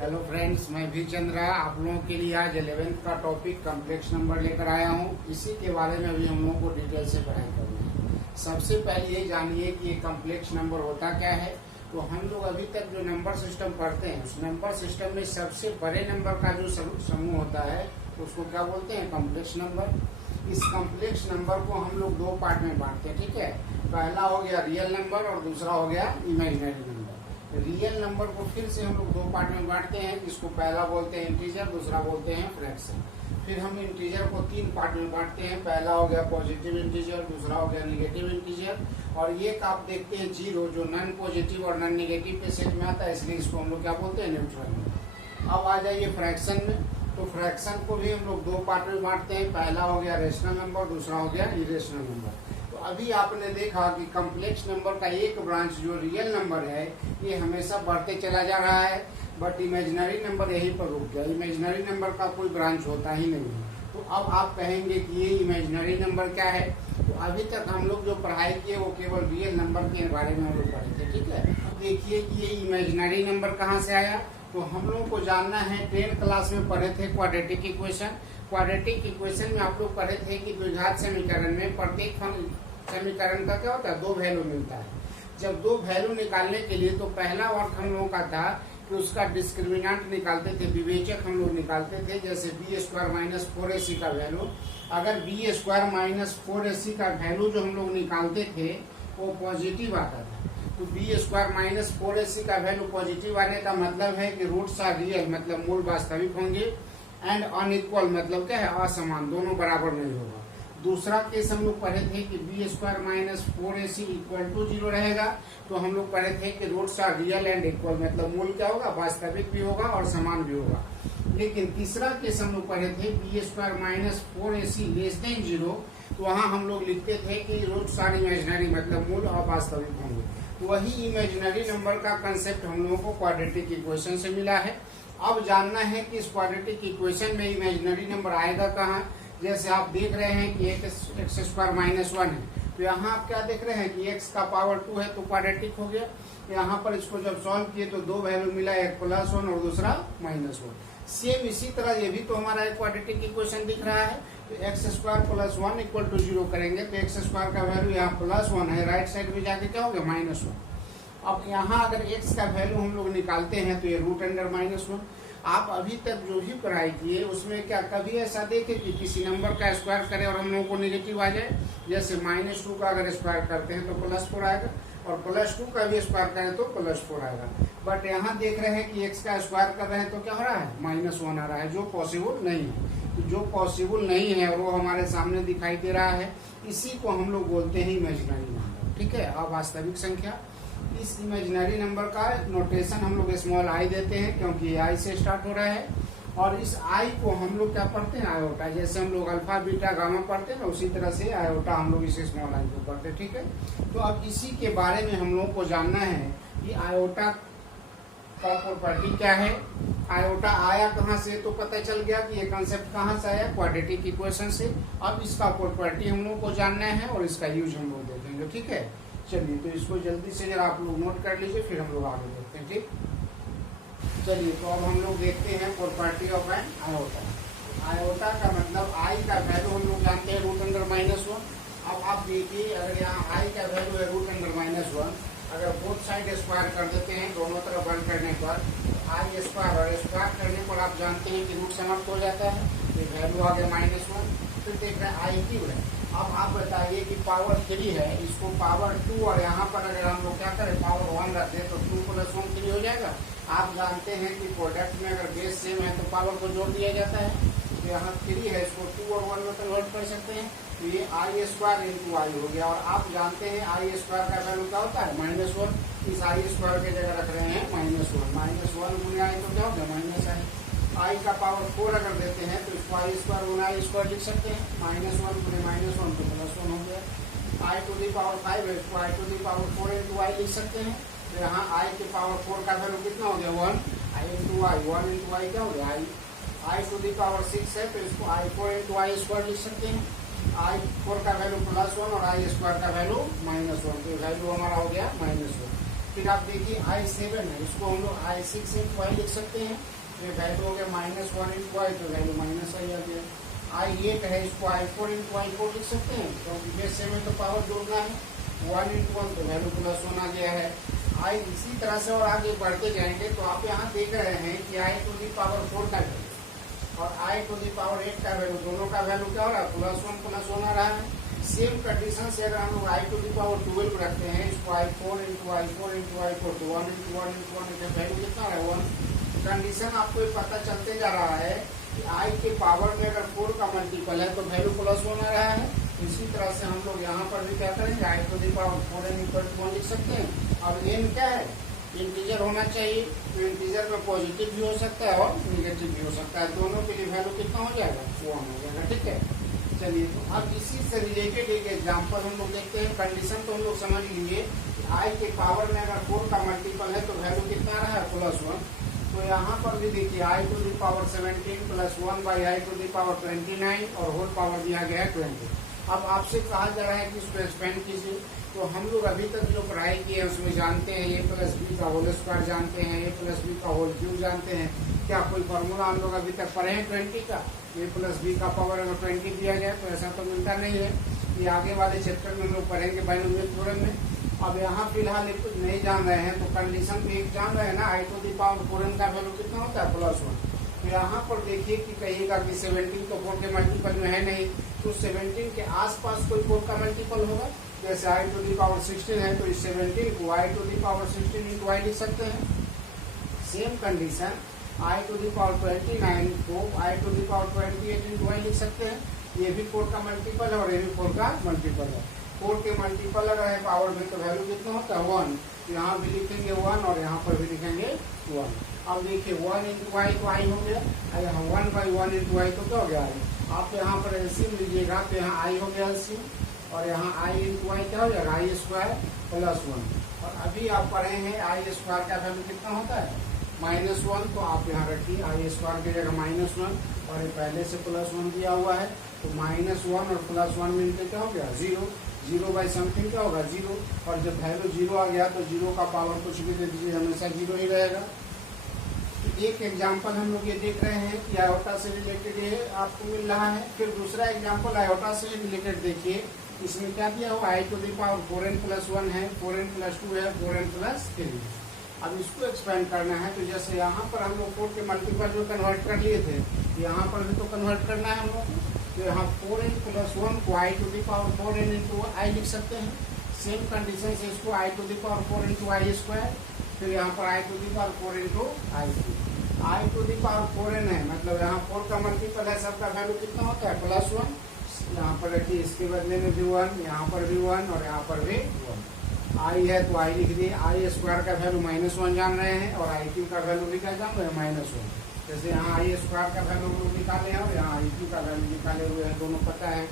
Hello friends, मैं भी चंद्रा आप लोगों के लिए आज 11th का टॉपिक कॉम्प्लेक्स नंबर लेकर आया हूँ। इसी के बारे में अभी हम लोगों को डिटेल से पढ़ाई करनी है। सबसे पहले ये जानिए कि ये कॉम्प्लेक्स नंबर होता क्या है। तो हम लोग अभी तक जो नंबर सिस्टम पढ़ते हैं, उस नंबर सिस्टम में सबसे बड़े नंबर का जो समूह होता है उसको क्या बोलते हैं? Complex number. इस कॉम्प्लेक्स नंबर को हम लोग दो पार्ट में बांटते हैं, ठीक है। पहला हो गया रियल नंबर और दूसरा हो गया इमेजिनरी नंबर। रियल नंबर को फिर से हम लोग दो पार्ट में बांटते हैं, जिसको पहला बोलते हैं इंटीजर, दूसरा बोलते हैं फ्रैक्शन। फिर हम इंटीजर को तीन पार्ट में बांटते हैं, पहला हो गया पॉजिटिव इंटीजर, दूसरा हो गया निगेटिव इंटीजर, और ये आप देखते हैं जीरो, जो नॉन पॉजिटिव और नॉन निगेटिव के सेट में आता है, इसलिए इसको हम लोग क्या बोलते हैं? Neutral number. अब आ जाइए फ्रैक्शन में। तो फ्रैक्शन को भी हम लोग दो पार्ट में बांटते हैं, पहला हो गया रेशनल नंबर, दूसरा हो गया इरेशनल नंबर। तो अभी आपने देखा कि कॉम्प्लेक्स नंबर का एक ब्रांच जो रियल नंबर है ये हमेशा बढ़ते चला जा रहा है, बट इमेजिनरी नंबर यहीं पर रुक गया। इमेजिनरी नंबर का कोई ब्रांच होता ही नहीं है। तो अब आप कहेंगे कि ये इमेजिनरी नंबर क्या है। तो अभी तक हम लोग जो पढ़ाई किए वो केवल रियल नंबर के बारे में हम लोग पढ़े थे, ठीक है। अब देखिए कि ये इमेजिनरी नंबर कहाँ से आया। तो हम लोग को जानना है, 10th क्लास में पढ़े थे क्वाड्रेटिक इक्वेशन। क्वाड्रेटिक इक्वेशन में आप लोग पढ़े थे कि द्विघात समीकरण में प्रत्येक समीकरण का क्या होता है? दो वैल्यू मिलता है। जब दो वैल्यू निकालने के लिए तो पहला वर्क हम लोगों का था कि उसका डिस्क्रिमिनेंट निकालते थे, विवेचक हम लोग निकालते थे। जैसे बी स्क्वायर माइनस 4ac का वैल्यू, अगर बी स्क्वायर माइनस 4ac का वैल्यू जो हम लोग निकालते थे वो पॉजिटिव आता था, तो बी स्क्वायर माइनस 4ac का वैल्यू पॉजिटिव आने का मतलब है कि रूट्स आर रियल, मतलब मूल वास्तविक होंगे, एंड अनइक्वल मतलब क्या है? असमान, दोनों बराबर नहीं होगा। दूसरा केस हम लोग पढ़े थे कि B square minus 4ac equal to 0 रहेगा। तो हम लोग पढ़े थे कि roots are real and equal, मतलब मूल क्या होगा? वास्तविक भी होगा और समान भी होगा। लेकिन तीसरा केस हम लोग पढ़े थे B square minus 4ac less than 0, तो वहाँ हम लोग लिखते थे कि रूट्स आर इमेजिनरी, मतलब मूल और वास्तविक होंगे। तो वही इमेजिनरी नंबर का कंसेप्ट हम लोगों को क्वाड्रेटिक इक्वेशन से मिला है। अब जानना है कि इस क्वाड्रेटिक इक्वेशन में इमेजिनरी नंबर आएगा कहाँ। जैसे आप देख रहे हैं कि एक्स स्क्वायर माइनस 1 है, तो यहाँ आप क्या देख रहे हैं कि x का पावर 2 है, तो क्वाड्रेटिक हो गया। यहाँ पर इसको जब सॉल्व किए तो दो वैल्यू मिला, एक +1 और दूसरा -1। सेम इसी तरह ये भी तो हमारा एक क्वाड्रेटिक इक्वेशन दिख रहा है। तो X square plus 1 equal to 0 करेंगे तो एक्स स्क्वायर का वैल्यू यहाँ +1 है, राइट साइड में जाके क्या हो गया? -1। अब यहाँ अगर x का वैल्यू हम लोग निकालते हैं तो ये √(-1). आप अभी तक जो भी पढ़ाई किए उसमें क्या कभी ऐसा देखे कि किसी नंबर का स्क्वायर करें और हम लोगों को नेगेटिव आ जाए? जैसे -2 का अगर स्क्वायर करते हैं तो +4 आएगा, और +2 का भी स्क्वायर करें तो +4 आएगा। बट यहाँ देख रहे हैं कि x का स्क्वायर कर रहे हैं तो क्या हो रहा है? -1 आ रहा है, जो पॉसिबल नहीं है। तो जो पॉसिबल नहीं है वो हमारे सामने दिखाई दे रहा है, इसी को हम लोग बोलते हैं इमेजिनरी नंबर, ठीक है। अवास्तविक संख्या। इस इमेजिनरी नंबर का नोटेशन हम लोग स्मॉल i देते हैं, क्योंकि आई से स्टार्ट हो रहा है। और इस आई को हम लोग क्या पढ़ते हैं? आयोटा। जैसे हम लोग अल्फा बीटा गामा पढ़ते हैं ना, उसी तरह से आयोटा हम लोग इसे स्मॉल आई को पढ़ते हैं, ठीक है। तो अब इसी के बारे में हम लोग को जानना है कि आयोटा का प्रॉपर्टी क्या है। आयोटा आया कहाँ से? तो पता चल गया कि ये कंसेप्ट कहाँ से आया? क्वाड्रेटिक इक्वेशन से। अब इसका प्रॉपर्टी हम लोग को जानना है और इसका यूज हम लोग देखेंगे, ठीक है। चलिए, तो इसको जल्दी से जरा आप लोग नोट कर लीजिए, फिर हम लोग आगे देखते हैं, ठीक। चलिए, तो अब हम लोग देखते हैं property of an iota. Iota का मतलब आई का वैल्यू हम लोग जानते हैं √(-1). अब आप देखिए, अगर यहाँ आई का वैल्यू है √(-1), अगर बोथ साइड स्क्वायर कर देते हैं दोनों तरफ बंद करने पर, आई स्क्वायर और स्क्वायर करने पर आप जानते हैं कि रूट समाप्त हो जाता है, तो वैल्यू आ गया -1। फिर देख रहे हैं आई क्यूब है। अब आप बताइए कि पावर 3 है, इसको पावर 2, और यहाँ पर अगर हम लोग क्या करें? पावर 1 रख दें तो 2 + 1 3 हो जाएगा। आप जानते हैं कि प्रोडक्ट में अगर बेस सेम है तो पावर को जोड़ दिया जाता है। तो यहाँ 3 है, इसको 2 और 1 में कन्वर्ट कर सकते हैं, तो ये आई स्क्वायर इंटू आई हो गया। और आप जानते हैं आई स्क्वायर का वैल्यू क्या होता है? -1। इस आई स्क्वायर की जगह रख रहे हैं -1 गुणे आई तो क्या हो गया? -i। आई का पावर 4 अगर देते हैं तो इसको आई स्क्वायर गुना आई स्क्वायर लिख सकते हैं, -1 गुणे -1 तो +1 हो गया। आई टू दी पावर 5 है, इसको आई टू दी पावर 4 इंटू आई लिख सकते हैं। तो यहाँ आई के पावर 4 का वैल्यू कितना हो गया? 1 इंटू आई, 1 इंटू आई क्या हो गया? आई टू दी पावर 6 है, तो इसको i4 इंटू आई स्क्वायर लिख सकते हैं। i4 का वैल्यू +1 और आई स्क्वायर का वैल्यू -1, तो वैल्यू हमारा हो गया -1। फिर आप देखिए I7 है, इसको हम लोग I6 इंटू आई लिख सकते हैं। ये वैल्यू हो गया -1 इंटू आई, तो वैल्यू माइनस आई आ गया। I8 है, इसको I4 इंटू I4 लिख सकते हैं, क्योंकि बेस में तो पावर जोड़ना है। 1 इंटू 1 तो वैल्यू +1 आ गया है। आई इसी तरह से और आगे बढ़ते जाएंगे तो आप यहाँ देख रहे हैं कि I⁴ का वैल्यू और I⁴ का वैल्यू, दोनों का वैल्यू क्या हो रहा है, +1 आ रहा है। सेम कंडीशन से अगर हम लोग I⁴ रखते हैं, इसको I4 into I4 into I4 तो 1 इंटू 1 इंटू 1 का वैल्यू कितना है, 1। कंडीशन आपको पता चलते जा रहा है कि I के पावर में अगर 4 का मल्टीपल है तो वैल्यू +1 आ रहा है। इसी तरह से हम लोग यहाँ पर भी क्या करेंगे, I⁴ लिख सकते हैं। और n क्या है, इंटीजर होना चाहिए, तो इंटीजर में पॉजिटिव भी हो सकता है और निगेटिव भी हो सकता है। दोनों के लिए वैल्यू कितना हो जाएगा, 1 हो जाएगा। ठीक है, चलिए तो अब इसी से रिलेटेड एक एग्जांपल हम लोग देखते हैं। कंडीशन तो हम लोग समझ लीजिए, I के पावर में अगर 4 का मल्टीपल है तो वैल्यू कितना रहा है, +1। तो यहाँ पर भी देखिए I⁴ + 1/I⁴29 और होल पावर दिया गया है 20। अब आपसे कहा जा रहा है कि इसको एक्सपेंड कीजिए। तो हम लोग अभी तक जो पढ़ाई किए हैं उसमें जानते हैं a+b का होल स्क्वायर जानते हैं, a+b का होल क्यूब जानते हैं। क्या कोई फॉर्मूला हम लोग अभी तक पढ़े हैं 20 का, a+b का पावर अगर 20 दिया जाए तो ऐसा तो मिलता नहीं है। ये आगे वाले चैप्टर में हम लोग पढ़ेंगे बाइनोमियल थ्योरम में। अब यहाँ फिलहाल कुछ नहीं जान रहे हैं, तो कंडीशन भी एक जान रहे हैं ना, I⁴ का वैल्यू कितना होता है, +1। तो यहाँ पर देखिए कि कहिएगा कि 17 तो 4 के मल्टीपल में है नहीं, तो 17 के आसपास कोई 4 का मल्टीपल होगा। जैसे I⁴ है तो इस 17 को I⁴ इंटू आई लिख सकते हैं। सेम कंडीशन I⁴ को I⁴ इंटू आई लिख सकते हैं। ये भी 4 का मल्टीपल है और ये भी 4 का मल्टीपल है। 4 के मल्टीपल अगर है पावर में तो वैल्यू कितना होता है, 1। यहाँ भी लिखेंगे 1 और यहाँ पर भी लिखेंगे 1। अब देखिए 1 इंटू आई तो आई हो गया, यहाँ 1/1 इंटू आई तो क्या हो गया है। आप यहाँ पर एलसीएम लीजिएगा तो यहाँ आई हो गया एलसीएम, और यहाँ आई इंटू आई क्या हो जाएगा, I² + 1। और अभी आप पढ़े हैं I² का वैल्यू कितना होता है, -1। तो आप यहाँ रखिए I² की जगह -1, और ये पहले से +1 दिया हुआ है, तो -1 और +1 मिलकर क्या हो गया, 0। 0/समथिंग क्या होगा, 0। और जब वैल्यू 0 आ गया तो 0 का पावर कुछ भी दे दीजिए, हमेशा 0 ही रहेगा। तो एक एग्जाम्पल हम लोग ये देख रहे हैं कि आयोटा से रिलेटेड ये आपको मिल रहा है। फिर दूसरा एग्जाम्पल आयोटा से रिलेटेड देखिए, इसमें क्या दिया हुआ, I⁴ + 1 है, 4n + 2 है, 4n + 3। अब इसको एक्सपेंड करना है, तो जैसे यहाँ पर हम लोग 4 के मल्टीपल जो कन्वर्ट कर लिए थे, यहाँ पर भी तो कन्वर्ट करना है हम लोग को। तो यहाँ 4n + 1 को I⁴n इंटू आई लिख सकते हैं। सेम कंडीशन से इसको I⁴ इंटू I², फिर यहाँ पर I⁴ इंटू I3। I⁴n है, मतलब यहाँ 4 का मल्टीपल है, सबका वैल्यू कितना होता है, +1। यहाँ पर रखिए, इसके बदले में भी 1, यहाँ पर भी 1 और यहाँ पर भी 1। I है तो I लिख दिए। I² का वैल्यू -1 जान रहे हैं, और I3 का वैल्यू भी क्या जान रहे हैं, -1। जैसे यहाँ I² का वैल्यू हम लोग निकाले हैं और यहाँ I3 का वैल्यू निकाले हुए हैं, दोनों पता है।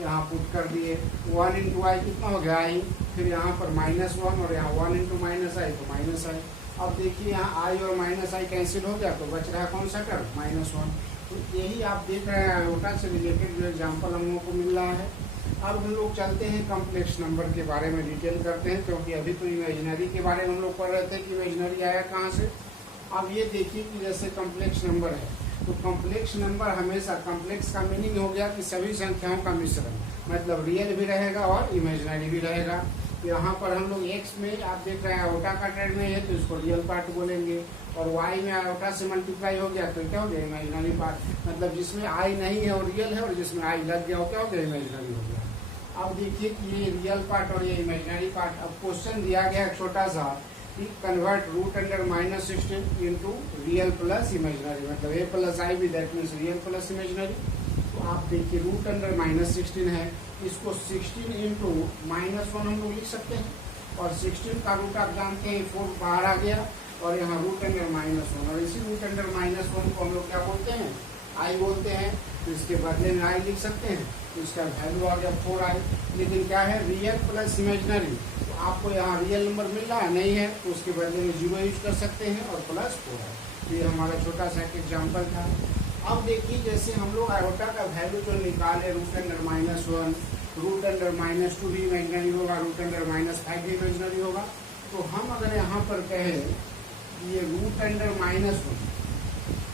यहाँ पुट कर दिए, 1 इंटू आई कितना हो गया, I। फिर यहाँ पर -1 और यहाँ 1 इंटू -i तो -i। अब देखिए यहाँ I और -i कैंसिल हो गया, तो बच रहा है कौन सा टर्म, -1। तो यही आप देख रहे हैं आयोटा से रिलेटेड जो एग्जाम्पल हम लोगों को मिल रहा है। अब हम लोग चलते हैं कम्प्लेक्स नंबर के बारे में डिटेल करते हैं, क्योंकि अभी तो इमेजिनरी के बारे में हम लोग पढ़ रहे थे कि इमेजिनरी आया कहाँ से। अब ये देखिए कि जैसे कम्प्लेक्स नंबर है, तो कम्प्लेक्स नंबर हमेशा, कम्प्लेक्स का मीनिंग हो गया कि सभी संख्याओं का मिश्रण, मतलब रियल भी रहेगा और इमेजिनरी भी रहेगा। तो यहाँ पर हम लोग x में आप देख रहे हैं आयोटा का टर्म में है, तो इसको रियल पार्ट बोलेंगे, और y में आयोटा से मल्टीप्लाई हो गया तो क्या हो गया, इमेजिनरी पार्ट। मतलब जिसमें I नहीं है वो रियल है, और जिसमें I लग गया वो क्या हो गया, इमेजिनरी हो गया। अब देखिए कि ये रियल पार्ट और ये इमेजिनरी पार्ट। अब क्वेश्चन दिया गया छोटा सा कि convert √16 into real plus imaginary, मतलब a+i भी, that means real plus imaginary. तो आप देखिए √16 है, इसको 16 इंटू -1 हम लोग लिख सकते हैं, और 16 का रूट आप जानते हैं 4 बाहर आ गया, और यहाँ √1, और इसी √1 को हम लोग क्या बोलते हैं, I बोलते हैं। तो इसके बदले में I लिख सकते हैं, तो इसका वैल्यू आ गया 4i। लेकिन क्या है, रियल प्लस इमेजिनरी, तो आपको यहाँ रियल नंबर मिल रहा है नहीं है, तो उसके बदले में 0 यूज कर सकते हैं और +4i। तो ये हमारा छोटा सा एक एग्जाम्पल था। अब देखिए जैसे हम लोग आयोटा का वैल्यू जो निकाले, √1, √2 भी इमेजिनरी होगा, √5 भी इमेजिनरी होगा। तो हम अगर यहाँ पर कहें कि ये रूट अंडर -1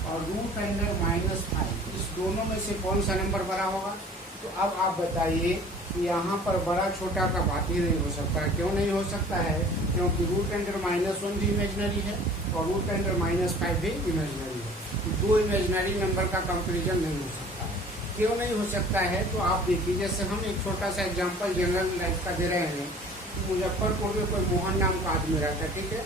और रूट अंडर -5, इस दोनों में से कौन सा नंबर बड़ा होगा? तो अब आप बताइए कि यहाँ पर बड़ा छोटा का बात ही नहीं हो सकता है। क्यों नहीं हो सकता है? क्योंकि रूट अंडर -1 भी इमेजनरी है और रूट अंडर -5 भी इमेजनरी है। तो दो इमेजनरी नंबर का कंपेरिजन नहीं हो सकता है। क्यों नहीं हो सकता है? तो आप देखिए, जैसे हम एक छोटा सा एग्जाम्पल जनरल लाइफ का दे रहे हैं। मुजफ्फरपुर में कोई मोहन नाम का आदमी रहता है, ठीक है,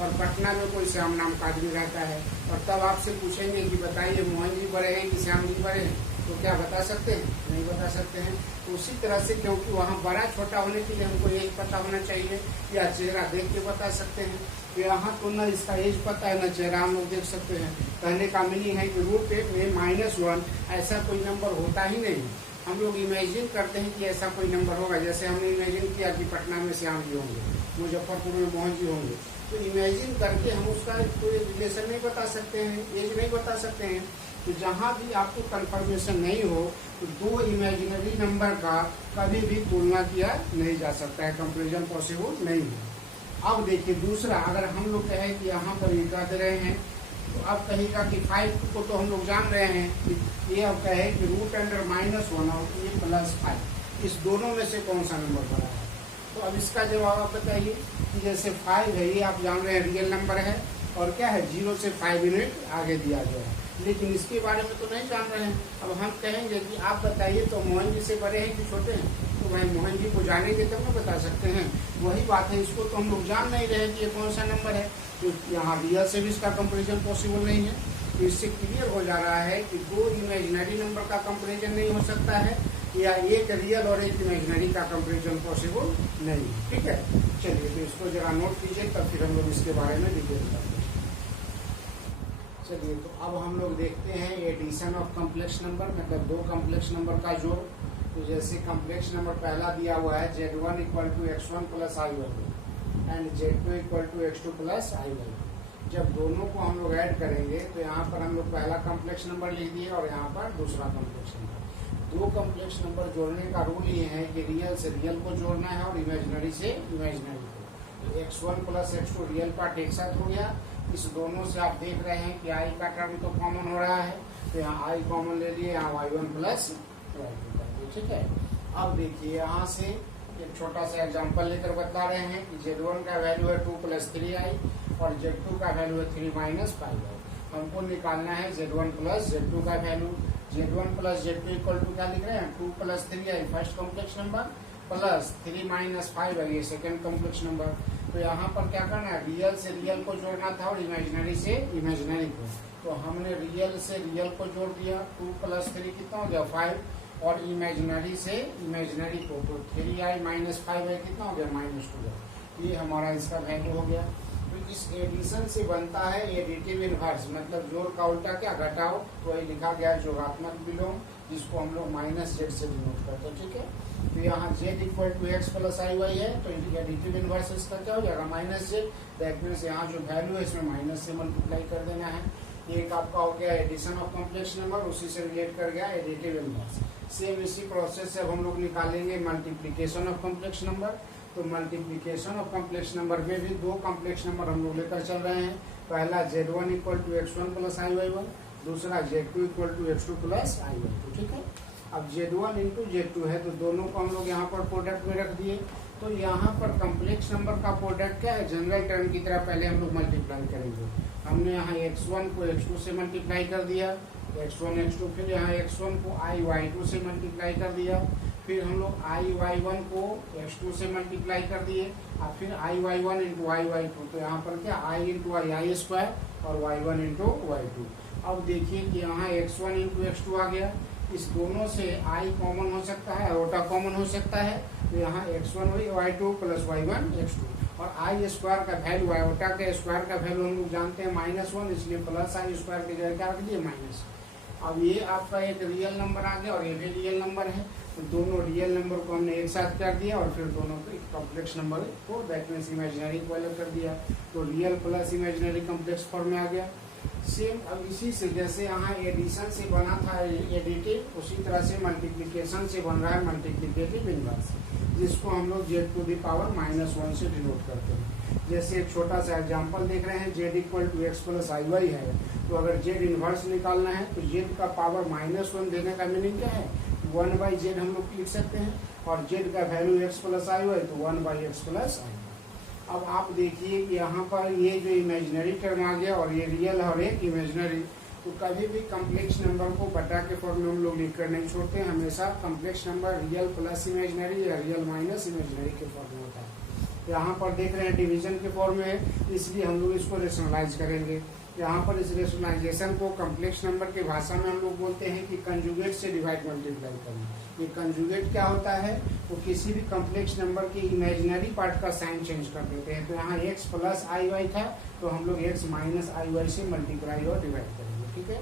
और पटना में कोई श्याम नाम का आदमी रहता है, और तब आपसे पूछेंगे कि बताइए मोहन जी बड़े हैं कि श्याम जी बड़े हैं, तो क्या बता सकते हैं? नहीं बता सकते हैं। तो उसी तरह से क्योंकि वहाँ बड़ा छोटा होने के लिए हमको एज पता होना चाहिए, या चेहरा देख के बता सकते हैं। तो यहाँ तो न इसका एज पता है न चेहरा हम लोग देख सकते हैं। कहने का मीनिंग है कि रूट में -1 ऐसा कोई नंबर होता ही नहीं। हम लोग इमेजिन करते हैं कि ऐसा कोई नंबर होगा। जैसे हमने इमेजिन किया कि पटना में श्याम जी होंगे, मुजफ्फरपुर में मोहन जी होंगे, तो इमेजिन करके हम उसका कोई रिलेशन नहीं बता सकते हैं, एज नहीं बता सकते हैं। तो जहाँ भी आपको कंफर्मेशन नहीं हो तो दो इमेजिनरी नंबर का कभी भी तुलना किया नहीं जा सकता है, कंपेरिजन पॉसिबल नहीं है। अब देखिए दूसरा, अगर हम लोग कहें कि यहाँ पर ये कह दे रहे हैं, तो अब कहेगा कि 5 को तो हम लोग जान रहे हैं कि ये अब कहे कि रूट अंडर -1 और ये +5, इस दोनों में से कौन सा नंबर बड़ा है? तो अब इसका जवाब आप बताइए कि जैसे 5 है, ये आप जान रहे हैं रियल नंबर है, और क्या है 0 से 5 यूनिट आगे दिया गया है, लेकिन इसके बारे में तो नहीं जान रहे हैं। अब हम कहेंगे कि आप बताइए तो मोहन जी से बड़े हैं कि छोटे हैं? तो भाई मोहन जी को जानेंगे तब ना बता सकते हैं। वही बात है, इसको तो हम लोग जान नहीं रहे कि ये कौन सा नंबर है, तो यहाँ रियल से भी इसका कंपेरिजन पॉसिबल नहीं है। तो इससे क्लियर हो जा रहा है कि दो इमेजिनरी नंबर का कंपेरिजन नहीं हो सकता है, या एक रियल और एक इमेजिनरी का कंपेरिजन पॉसिबल नहीं। ठीक है, चलिए तो इसको जरा नोट कीजिए, तब फिर हम लोग इसके बारे में डिटेल करते हैं। चलिए तो अब हम लोग देखते हैं एडिशन ऑफ कॉम्प्लेक्स नंबर, मतलब दो कॉम्प्लेक्स नंबर का जोड़। तो जैसे कॉम्प्लेक्स नंबर पहला दिया हुआ है Z1 = x1 + i1 and Z2 = x2 + i1। जब दोनों को हम लोग ऐड करेंगे तो यहाँ पर हम लोग पहला कॉम्प्लेक्स नंबर लिख दिए और यहाँ पर दूसरा कॉम्प्लेक्स नंबर। दो कॉम्प्लेक्स नंबर जोड़ने का रूल ये है कि रियल से रियल को जोड़ना है और इमेजिनरी से इमेजिनरी को। तो x1 + x2 रियल पार्ट एक साथ हो गया। इस दोनों से आप देख रहे हैं कि i का टर्म तो कॉमन हो रहा है, तो यहाँ i कॉमन ले लिए, यहाँ y1 + y2 कर दिए। ठीक है, अब देखिए यहाँ से एक छोटा सा एग्जांपल लेकर बता रहे हैं कि Z1 का वैल्यू है 2 + 3i और Z2 का वैल्यू है 3 - 5i। हमको निकालना है Z1 + Z2 का वैल्यू। Z1 + Z2 = क्या लिख रहे हैं? 2 + 3i first complex number plus 3 - 5i ये सेकेंड कॉम्प्लेक्स नंबर। तो यहाँ पर क्या करना है, रियल से रियल को जोड़ना था और इमेजिनरी से इमेजिनरी को। तो हमने रियल से रियल को जोड़ दिया, 2 + 3 कितना हो गया 5, और इमेजिनरी से इमेजिनरी को तो 3i - 5i कितना हो गया -2। ये हमारा इसका वैल्यू हो गया। तो इस एडिशन से बनता है एडिटिव इनवर्स, मतलब जोड़ का उल्टा क्या, घटाओ। तो ये लिखा गया है जोगात्मक विलोम, जिसको हम लोग -z से डिनोट करते हैं। ठीक है, तो यहाँ z = x + iy है, तो एडिटिव इनवर्स इसका क्या हो जाएगा -z। दैट मीन्स यहाँ जो वैल्यू है इसमें माइनस से मल्टीप्लाई कर देना है। एक आपका हो गया एडिशन ऑफ कॉम्प्लेक्स नंबर, उसी से रिलेट कर गया एडिटिव इनवर्स। सेम इसी प्रोसेस से अब हम लोग निकालेंगे मल्टीप्लीकेशन ऑफ कॉम्प्लेक्स नंबर। तो मल्टीप्लीकेशन ऑफ कॉम्प्लेक्स नंबर में भी दो कॉम्प्लेक्स नंबर हम लोग लेकर चल रहे हैं। पहला Z1 = x1 + i1, दूसरा Z2 = x2 + i1। ठीक है, अब Z1 × Z2 है, तो दोनों को हम लोग यहाँ पर प्रोडक्ट में रख दिए। तो यहाँ पर कॉम्प्लेक्स नंबर का प्रोडक्ट क्या है, जनरल टर्म की तरह पहले हम लोग मल्टीप्लाई करेंगे। हमने यहाँ x1 को x2 से मल्टीप्लाई कर दिया, x1 x2, फिर यहाँ x1 को i y2 से मल्टीप्लाई कर दिया, फिर हम लोग i y1 को x2 से मल्टीप्लाई कर दिए, और फिर i y1 × i y2। तो यहाँ पर क्या i × i² और y1 × y2। अब देखिए कि यहाँ x1 × x2 आ गया। इस दोनों से i कॉमन हो सकता है, ओटा कॉमन हो सकता है। तो यहाँ x1 y2 + y1 x2, और i² का वैल्यू, आयोटा के स्क्वायर का वैल्यू हम लोग जानते हैं -1, इसलिए +i² की जगह क्या रख दिए माइनस। अब ये आपका एक रियल नंबर आ गया और ये भी रियल नंबर है। तो दोनों रियल नंबर को हमने एक साथ कर दिया और फिर दोनों को कॉम्प्लेक्स नंबर को दैट मीन्स इमेजिनरी को अलग कर दिया। तो real plus imaginary complex form में आ गया। सेम अब इसी से जैसे यहाँ एडिशन से बना था एडिटिव, उसी तरह से मल्टीप्लिकेशन से बन रहा है मल्टीप्लिकेटिव इनवर्स, जिसको हम लोग z⁻⁻1 से डिनोट करते हैं। जैसे एक छोटा सा एग्जाम्पल देख रहे हैं, z equal to X plus I Y है, तो अगर z इनवर्स निकालना है तो z का पावर -1 देने का मीनिंग क्या है, 1/z हम लोग लिख सकते हैं, और z का value x plus I Y तो 1/x प्लस आई। अब आप देखिए कि यहाँ पर ये जो इमेजिनरी टर्म आ गया और ये रियल और एक इमेजिनरी, तो कभी भी कम्प्लेक्स नंबर को बटा के फॉर्म में हम लोग लिख कर नहीं छोड़ते हैं, हमेशा complex number real plus imaginary या रियल माइनस इमेजिनरी के फॉर्म में होता है। यहाँ पर देख रहे हैं डिवीजन के फॉर्म में है, इसलिए हम लोग इसको रेशनलाइज करेंगे। यहाँ पर इस रेशनलाइजेशन को कम्प्लेक्स नंबर की भाषा में हम लोग बोलते हैं कि कंजुगेट से डिवाइड मल्टीप्लाई करना। ये कंजुगेट क्या होता है, वो किसी भी कम्प्लेक्स नंबर के इमेजिनरी पार्ट का साइन चेंज कर देते हैं। तो यहाँ x प्लस आई वाई था, तो हम लोग x माइनस आई वाई से मल्टीप्लाई और डिवाइड करेंगे, ठीक है।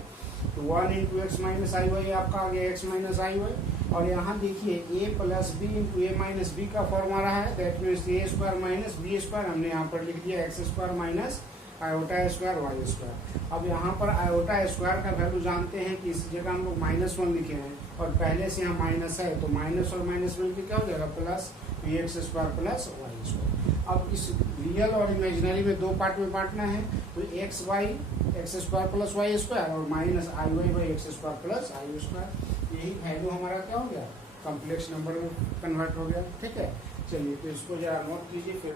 तो 1 into x minus I Y आपका आ गया x माइनस आई वाई, और यहाँ देखिए a plus B into A minus B का फॉर्म आ रहा है, that means A square minus B square, हमने यहाँ पर लिख दिया X square minus iota square Y square. अब यहाँ पर आयोटा स्क्वायर का वैल्यू जानते हैं कि इस जगह हम लोग -1 लिखे हैं, और पहले से यहाँ माइनस है, तो माइनस और माइनस मिलकर क्या हो जाएगा, plus X square plus Y square. अब इस रियल और इमेजिनरी में दो पार्ट में बांटना है, तो X square plus Y square और minus I Y by X square plus I square. यही वैल्यू हमारा क्या हो गया, कॉम्प्लेक्स नंबर में कन्वर्ट हो गया, ठीक है। चलिए तो इसको जरा नोट कीजिए फिर